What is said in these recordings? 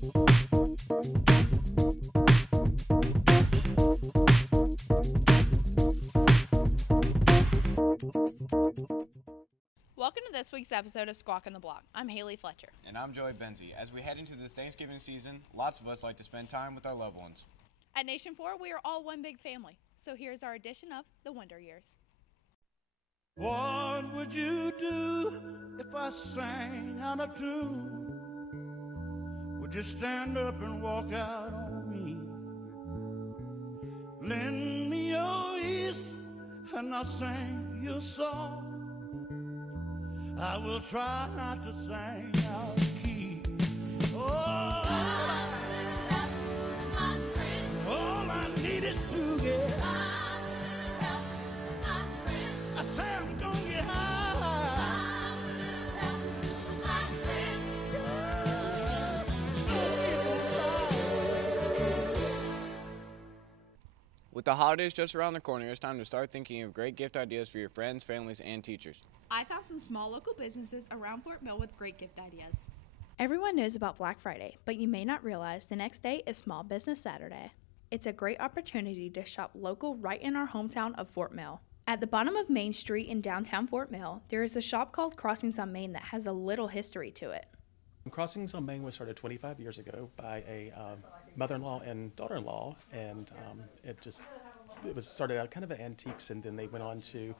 Welcome to this week's episode of Squawk on the Block. I'm Haley Fletcher. And I'm Joey Benzie. As we head into this Thanksgiving season, lots of us like to spend time with our loved ones. At Nation 4, we are all one big family. So here's our edition of The Wonder Years. What would you do if I sang out of tune? Would you stand up and walk out on me? Lend me your ears and I'll sing you a song. I will try not to sing out of key. Oh, all I need is to get. I say I'm gonna get high. With the holidays just around the corner, it's time to start thinking of great gift ideas for your friends, families, and teachers. I found some small local businesses around Fort Mill with great gift ideas. Everyone knows about Black Friday, but you may not realize the next day is Small Business Saturday. It's a great opportunity to shop local right in our hometown of Fort Mill. At the bottom of Main Street in downtown Fort Mill, there is a shop called Crossings on Main that has a little history to it. Crossings on Main was started 25 years ago by a mother-in-law and daughter-in-law, and it was started out kind of antiques, and then they went on to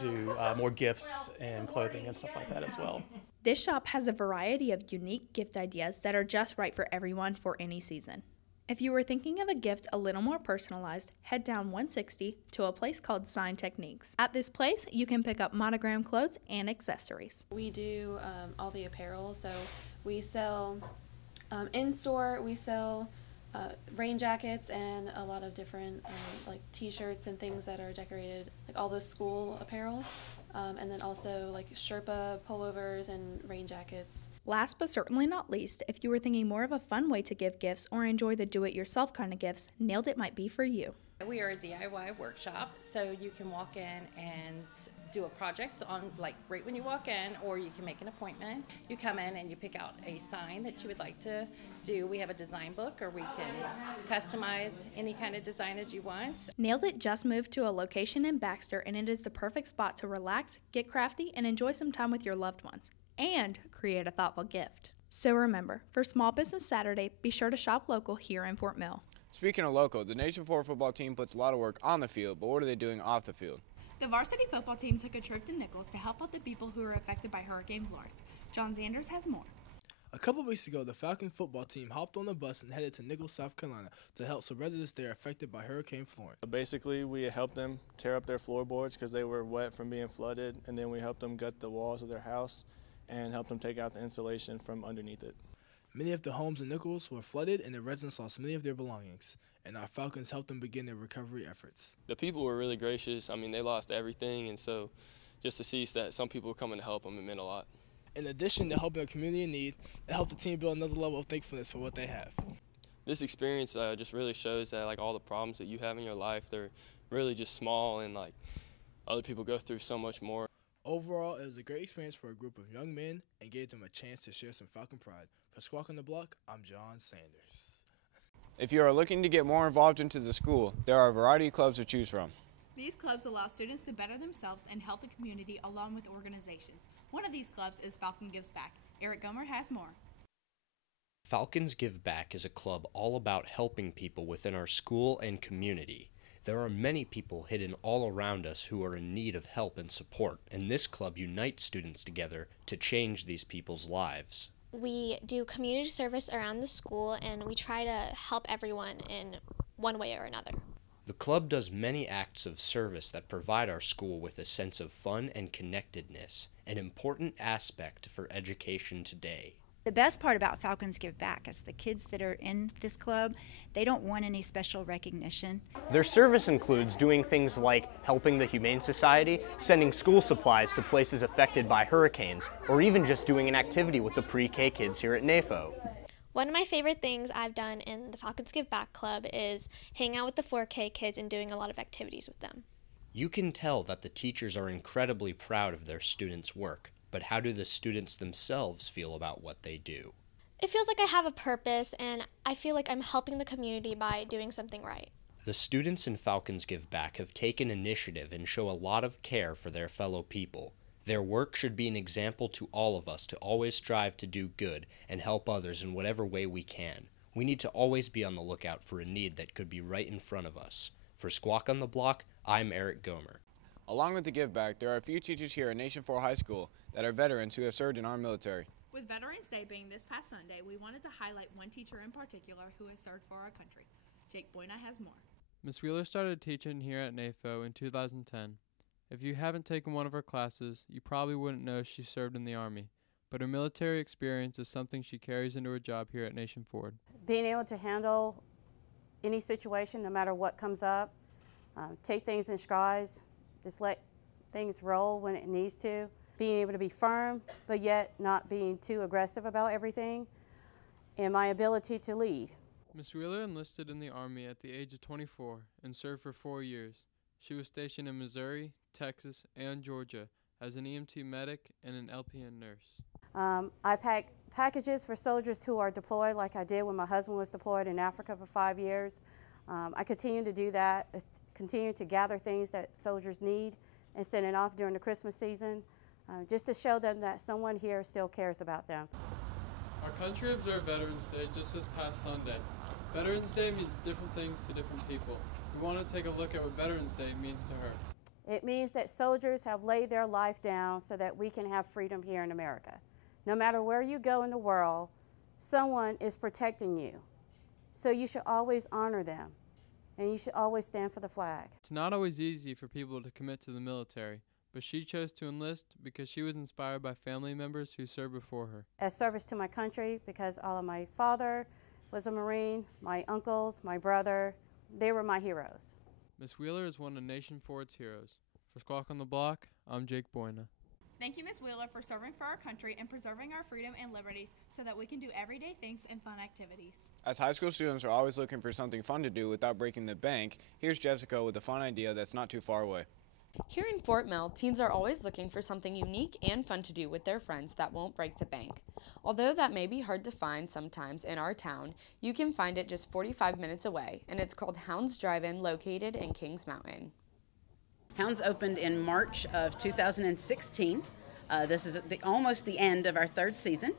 do more gifts and clothing and stuff like that as well. This shop has a variety of unique gift ideas that are just right for everyone for any season. If you were thinking of a gift a little more personalized, head down 160 to a place called Sign Techniques. At this place, you can pick up monogram clothes and accessories. We do all the apparel, so we sell in-store, we sell rain jackets and a lot of different like t-shirts and things that are decorated, like all the school apparel, and then also like Sherpa pullovers and rain jackets. Last but certainly not least, if you were thinking more of a fun way to give gifts or enjoy the do-it-yourself kind of gifts, Nailed It might be for you. We are a DIY workshop, so you can walk in and do a project on like right when you walk in, or you can make an appointment. You come in and you pick out a sign that you would like to do. We have a design book, or we can customize any kind of design as you want. Nailed It just moved to a location in Baxter, and it is the perfect spot to relax, get crafty, and enjoy some time with your loved ones, and create a thoughtful gift. So remember, for Small Business Saturday, be sure to shop local here in Fort Mill. Speaking of local, the Nation 4 football team puts a lot of work on the field, but what are they doing off the field? The varsity football team took a trip to Nichols to help out the people who were affected by Hurricane Florence. John Sanders has more. A couple weeks ago, the Falcons football team hopped on a bus and headed to Nichols, South Carolina to help some residents there affected by Hurricane Florence. Basically, we helped them tear up their floorboards because they were wet from being flooded, and then we helped them gut the walls of their house and helped them take out the insulation from underneath it. Many of the homes in Nichols were flooded, and the residents lost many of their belongings, and our Falcons helped them begin their recovery efforts. The people were really gracious. I mean, they lost everything, and so just to see that some people were coming to help them, it meant a lot. In addition to helping a community in need, it helped the team build another level of thankfulness for what they have. This experience just really shows that like all the problems that you have in your life, they're really just small, and like other people go through so much more. Overall, it was a great experience for a group of young men and gave them a chance to share some Falcon pride. For Squawk on the Block, I'm John Sanders. If you are looking to get more involved into the school, there are a variety of clubs to choose from. These clubs allow students to better themselves and help the community along with organizations. One of these clubs is Falcon Gives Back. Eric Gomer has more. Falcons Give Back is a club all about helping people within our school and community. There are many people hidden all around us who are in need of help and support, and this club unites students together to change these people's lives. We do community service around the school, and we try to help everyone in one way or another. The club does many acts of service that provide our school with a sense of fun and connectedness, an important aspect for education today. The best part about Falcons Give Back is the kids that are in this club, they don't want any special recognition. Their service includes doing things like helping the Humane Society, sending school supplies to places affected by hurricanes, or even just doing an activity with the pre-K kids here at NAFO. One of my favorite things I've done in the Falcons Give Back Club is hang out with the 4K kids and doing a lot of activities with them. You can tell that the teachers are incredibly proud of their students' work, but how do the students themselves feel about what they do? It feels like I have a purpose, and I feel like I'm helping the community by doing something right. The students in Falcons Give Back have taken initiative and show a lot of care for their fellow people. Their work should be an example to all of us to always strive to do good and help others in whatever way we can. We need to always be on the lookout for a need that could be right in front of us. For Squawk on the Block, I'm Eric Gomer. Along with the Give Back, there are a few teachers here at Nation 4 High School that are veterans who have served in our military. With Veterans Day being this past Sunday, we wanted to highlight one teacher in particular who has served for our country. Jake Boyna has more. Ms. Wheeler started teaching here at NAFO in 2010. If you haven't taken one of her classes, you probably wouldn't know she served in the Army, but her military experience is something she carries into her job here at Nation Ford. Being able to handle any situation, no matter what comes up, take things in strides, just let things roll when it needs to. Being able to be firm, but yet not being too aggressive about everything, and my ability to lead. Ms. Wheeler enlisted in the Army at the age of 24 and served for 4 years. She was stationed in Missouri, Texas, and Georgia as an EMT medic and an LPN nurse. I pack packages for soldiers who are deployed, like I did when my husband was deployed in Africa for 5 years. I continue to do that, continue to gather things that soldiers need and send it off during the Christmas season, just to show them that someone here still cares about them. Our country observed Veterans Day just this past Sunday. Veterans Day means different things to different people. We want to take a look at what Veterans Day means to her. It means that soldiers have laid their life down so that we can have freedom here in America. No matter where you go in the world, someone is protecting you. So you should always honor them, and you should always stand for the flag. It's not always easy for people to commit to the military, but she chose to enlist because she was inspired by family members who served before her. As service to my country, because all of my father was a Marine, my uncles, my brother, they were my heroes. Ms. Wheeler is one of Nation Ford's heroes. For Squawk on the Block, I'm Jake Boyna. Thank you, Ms. Wheeler, for serving for our country and preserving our freedom and liberties so that we can do everyday things and fun activities. As high school students are always looking for something fun to do without breaking the bank, here's Jessica with a fun idea that's not too far away. Here in Fort Mill, teens are always looking for something unique and fun to do with their friends that won't break the bank. Although that may be hard to find sometimes in our town, you can find it just 45 minutes away, and it's called Hounds Drive-In, located in Kings Mountain. Hounds opened in March of 2016. This is almost the end of our third season.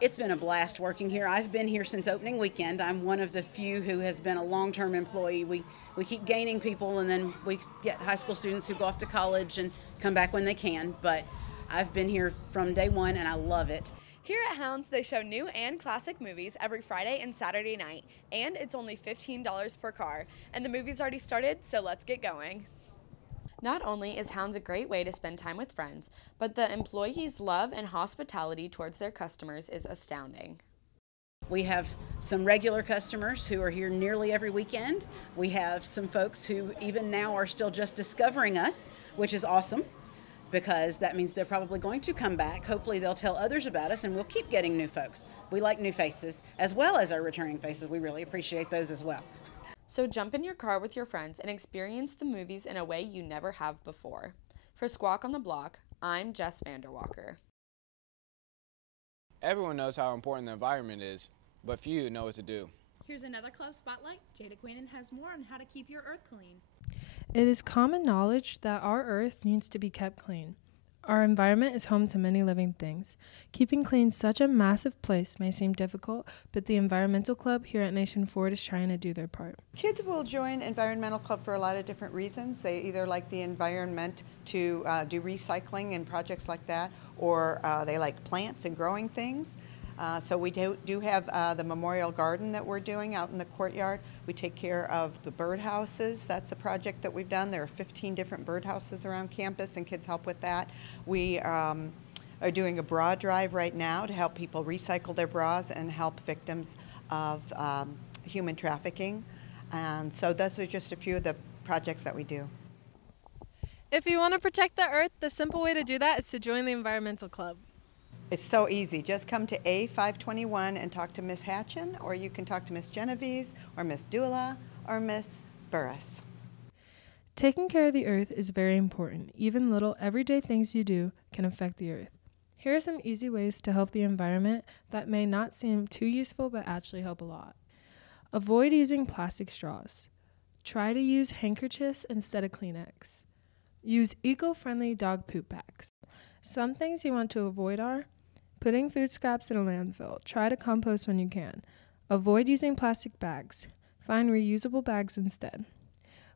It's been a blast working here. I've been here since opening weekend. I'm one of the few who has been a long-term employee. We keep gaining people, and then we get high school students who go off to college and come back when they can. But I've been here from day one, and I love it. Here at Hounds, they show new and classic movies every Friday and Saturday night, and it's only $15 per car. And the movie's already started, so let's get going. Not only is Hounds a great way to spend time with friends, but the employees' love and hospitality towards their customers is astounding. We have some regular customers who are here nearly every weekend. We have some folks who even now are still just discovering us, which is awesome, because that means they're probably going to come back. Hopefully they'll tell others about us, and we'll keep getting new folks. We like new faces, as well as our returning faces. We really appreciate those as well. So jump in your car with your friends and experience the movies in a way you never have before. For Squawk on the Block, I'm Jess Vanderwalker. Everyone knows how important the environment is, but few know what to do. Here's another club spotlight. Jada Queenan has more on how to keep your earth clean. It is common knowledge that our earth needs to be kept clean. Our environment is home to many living things. Keeping clean such a massive place may seem difficult, but the Environmental Club here at Nation Ford is trying to do their part. Kids will join Environmental Club for a lot of different reasons. They either like the environment to do recycling and projects like that, or they like plants and growing things. So we do have the memorial garden that we're doing out in the courtyard. We take care of the birdhouses. That's a project that we've done. There are 15 different birdhouses around campus, and kids help with that. We are doing a bra drive right now to help people recycle their bras and help victims of human trafficking. And so those are just a few of the projects that we do. If you want to protect the earth, the simple way to do that is to join the Environmental Club. It's so easy. Just come to A521 and talk to Miss Hatchin, or you can talk to Miss Genovese, or Miss Dula, or Miss Burris. Taking care of the earth is very important. Even little everyday things you do can affect the earth. Here are some easy ways to help the environment that may not seem too useful but actually help a lot. Avoid using plastic straws. Try to use handkerchiefs instead of Kleenex. Use eco-friendly dog poop bags. Some things you want to avoid are putting food scraps in a landfill. Try to compost when you can. Avoid using plastic bags. Find reusable bags instead.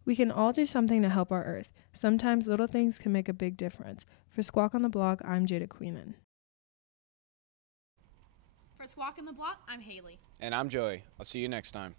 We can all do something to help our earth. Sometimes little things can make a big difference. For Squawk on the Block, I'm Jada Queenan. For Squawk on the Block, I'm Haley. And I'm Joey. I'll see you next time.